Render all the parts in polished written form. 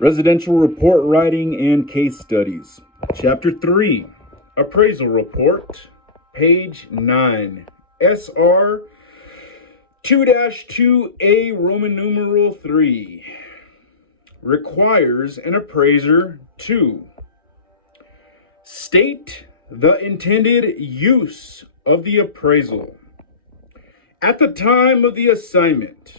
Residential report writing and case studies. Chapter 3, Appraisal Report, page 9, SR 2-2A Roman numeral 3. Requires an appraiser to state the intended use of the appraisal. At the time of the assignment,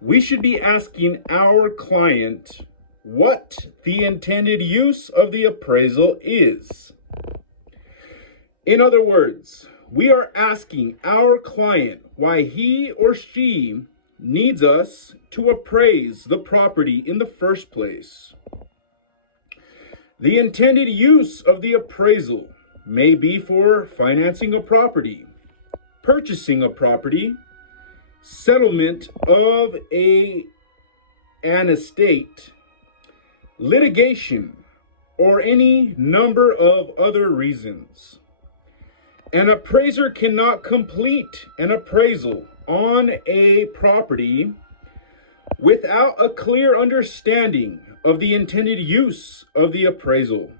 we should be asking our client what the intended use of the appraisal is. In other words, we are asking our client why he or she needs us to appraise the property in the first place. The intended use of the appraisal may be for financing a property, purchasing a property, settlement of an estate, litigation, or any number of other reasons. An appraiser cannot complete an appraisal on a property without a clear understanding of the intended use of the appraisal.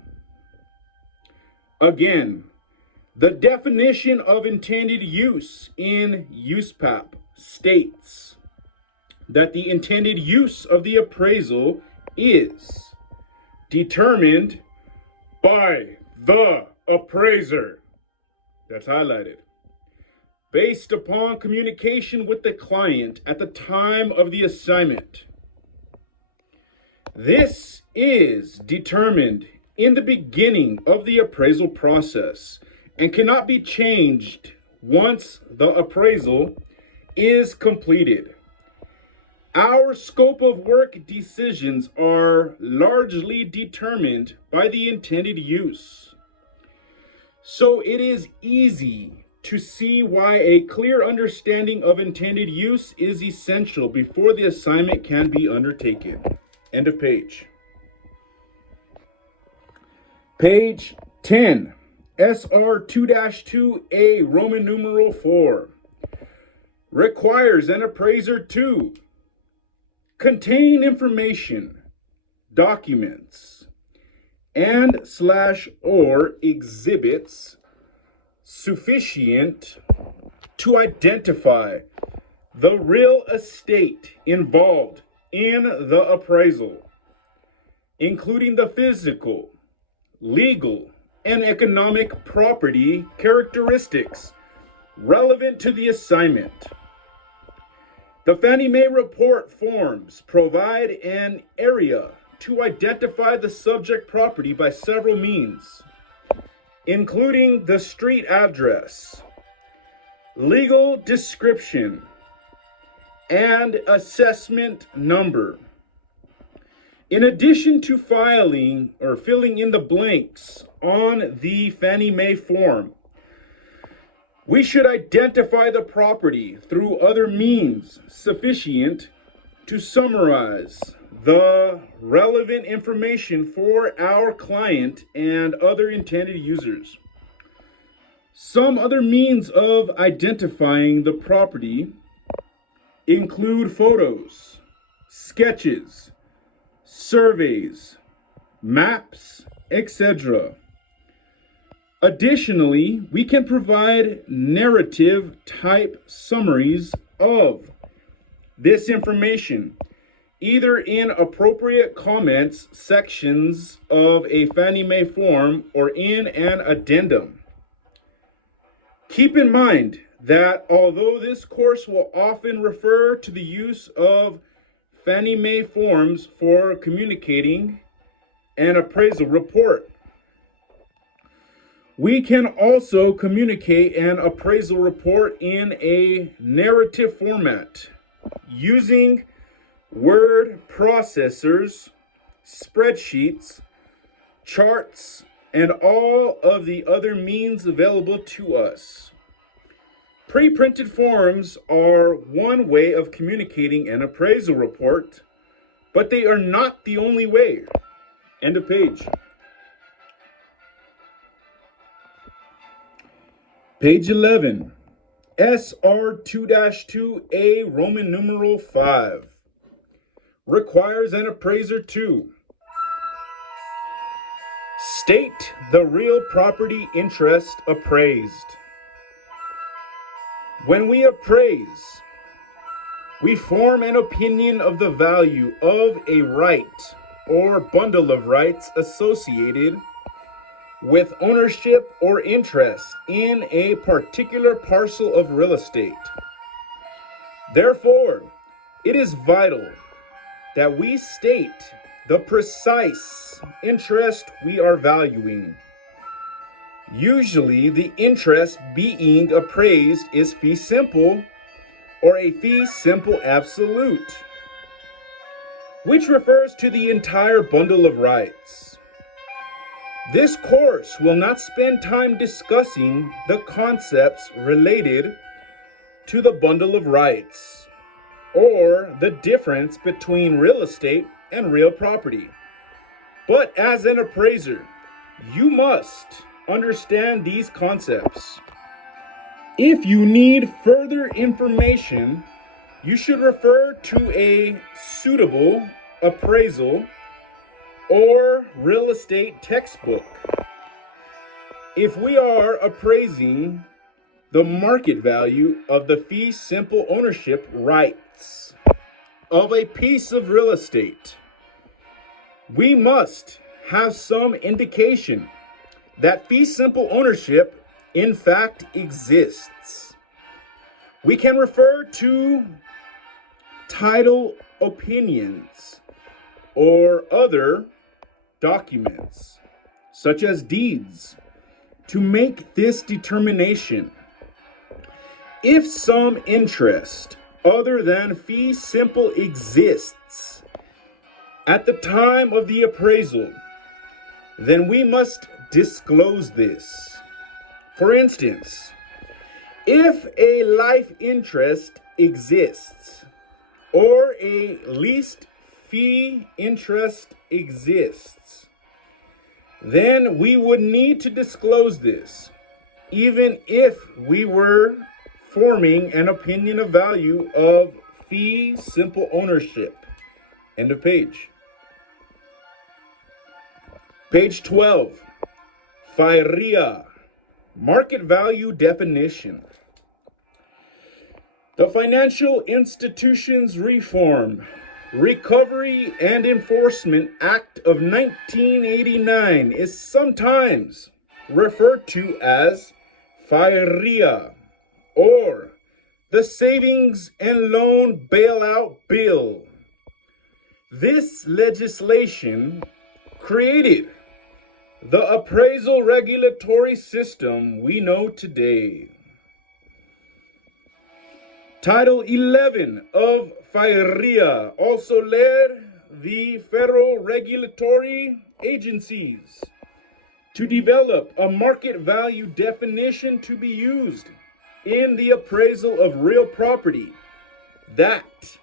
Again, the definition of intended use in USPAP states that the intended use of the appraisal is determined by the appraiser. That's highlighted. Based upon communication with the client at the time of the assignment. This is determined in the beginning of the appraisal process and cannot be changed once the appraisal is completed. Our scope of work decisions are largely determined by the intended use. So it is easy to see why a clear understanding of intended use is essential before the assignment can be undertaken. End of page. Page 10, SR 2-2A Roman numeral 4. Requires an appraiser to contain information, documents, and/or exhibits sufficient to identify the real estate involved in the appraisal, including the physical, legal, and economic property characteristics relevant to the assignment. The Fannie Mae report forms provide an area to identify the subject property by several means, including the street address, legal description, and assessment number. In addition to filling in the blanks on the Fannie Mae form, we should identify the property through other means sufficient to summarize the relevant information for our client and other intended users. Some other means of identifying the property include photos, sketches, surveys, maps, etc. Additionally, we can provide narrative type summaries of this information, either in appropriate comments sections of a Fannie Mae form or in an addendum. Keep in mind that although this course will often refer to the use of Fannie Mae forms for communicating an appraisal report, we can also communicate an appraisal report in a narrative format using word processors, spreadsheets, charts, and all of the other means available to us. Pre-printed forms are one way of communicating an appraisal report, but they are not the only way. End of page. Page 11, SR 2-2A Roman numeral 5. requires an appraiser to state the real property interest appraised. When we appraise, we form an opinion of the value of a right or bundle of rights associated with ownership or interest in a particular parcel of real estate. Therefore, it is vital that we state the precise interest we are valuing. Usually, the interest being appraised is fee simple or a fee simple absolute, which refers to the entire bundle of rights. This course will not spend time discussing the concepts related to the bundle of rights or the difference between real estate and real property. But as an appraiser, you must understand these concepts. If you need further information, you should refer to a suitable appraisal or real estate textbook. If we are appraising the market value of the fee simple ownership rights of a piece of real estate, we must have some indication that fee simple ownership in fact exists. We can refer to title opinions or other documents, such as deeds, to make this determination. If some interest other than fee simple exists at the time of the appraisal, then we must disclose this. For instance, if a life interest exists or a leased fee interest exists, then we would need to disclose this, even if we were forming an opinion of value of fee simple ownership. End of page. Page 12, FIRREA, market value definition. The Financial Institutions Reform, Recovery and Enforcement Act of 1989 is sometimes referred to as FIRREA, or the Savings and Loan Bailout Bill. This legislation created the appraisal regulatory system we know today. Title 11 of FIRREA also led the federal regulatory agencies to develop a market value definition to be used in the appraisal of real property that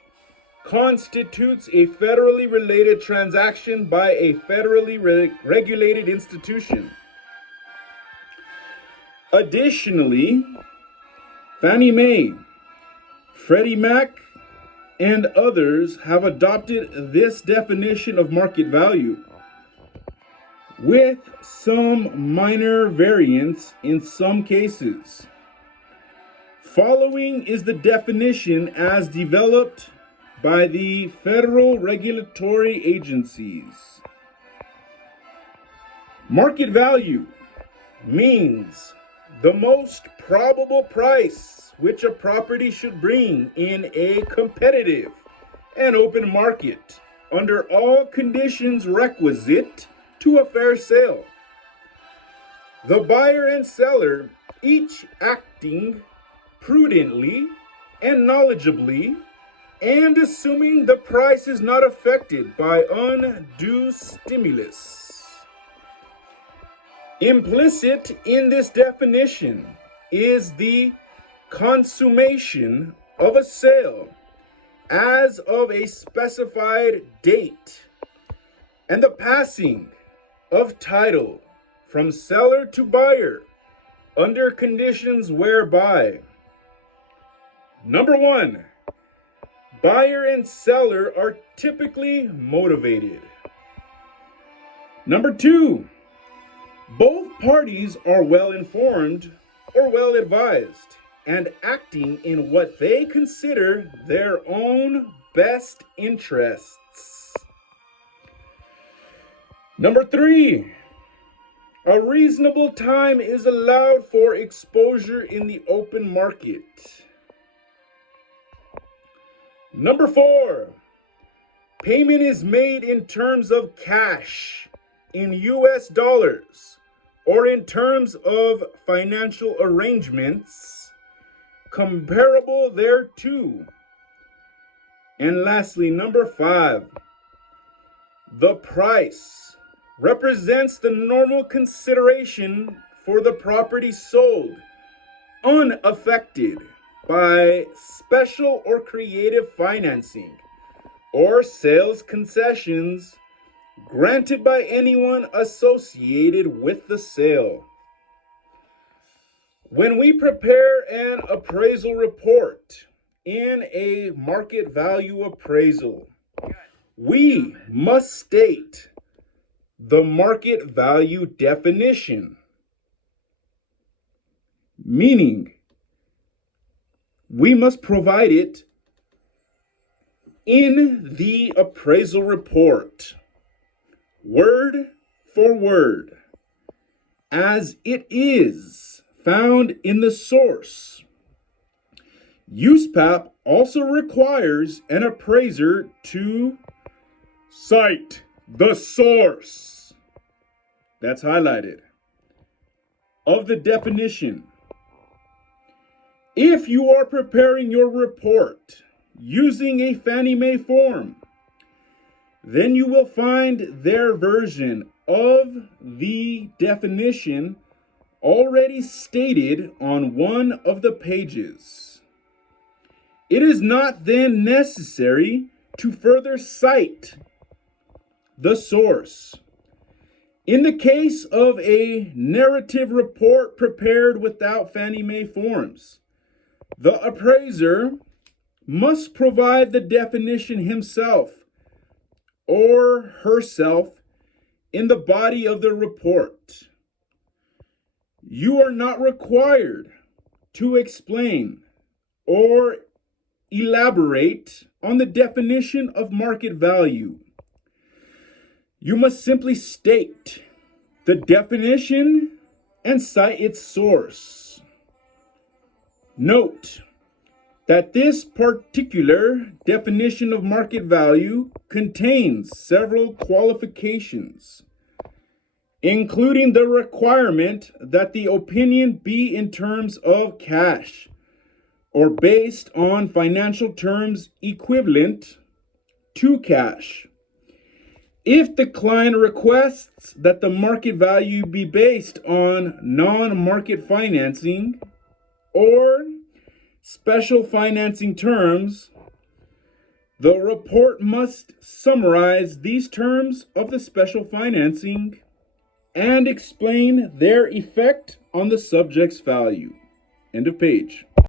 constitutes a federally related transaction by a federally regulated institution. Additionally, Fannie Mae, Freddie Mac, and others have adopted this definition of market value, with some minor variants in some cases. Following is the definition as developed by the federal regulatory agencies. Market value means the most probable price which a property should bring in a competitive and open market under all conditions requisite to a fair sale. The buyer and seller, each acting prudently and knowledgeably, and assuming the price is not affected by undue stimulus. Implicit in this definition is the consummation of a sale as of a specified date and the passing of title from seller to buyer under conditions whereby: number one, buyer and seller are typically motivated. Number 2, both parties are well informed or well advised and acting in what they consider their own best interests. Number 3, a reasonable time is allowed for exposure in the open market. Number 4, payment is made in terms of cash, in US dollars, or in terms of financial arrangements comparable thereto. And lastly, number 5, the price represents the normal consideration for the property sold, unaffected by special or creative financing or sales concessions granted by anyone associated with the sale. When we prepare an appraisal report in a market value appraisal, we must state the market value definition, meaning we must provide it in the appraisal report, word for word, as it is found in the source. USPAP also requires an appraiser to cite the source, that's highlighted, of the definition. If you are preparing your report using a Fannie Mae form, then you will find their version of the definition already stated on one of the pages. It is not then necessary to further cite the source. In the case of a narrative report prepared without Fannie Mae forms, the appraiser must provide the definition himself or herself in the body of the report. You are not required to explain or elaborate on the definition of market value. You must simply state the definition and cite its source. Note that this particular definition of market value contains several qualifications, including the requirement that the opinion be in terms of cash or based on financial terms equivalent to cash. If the client requests that the market value be based on non-market financing or special financing terms, the report must summarize these terms of the special financing and explain their effect on the subject's value. End of page.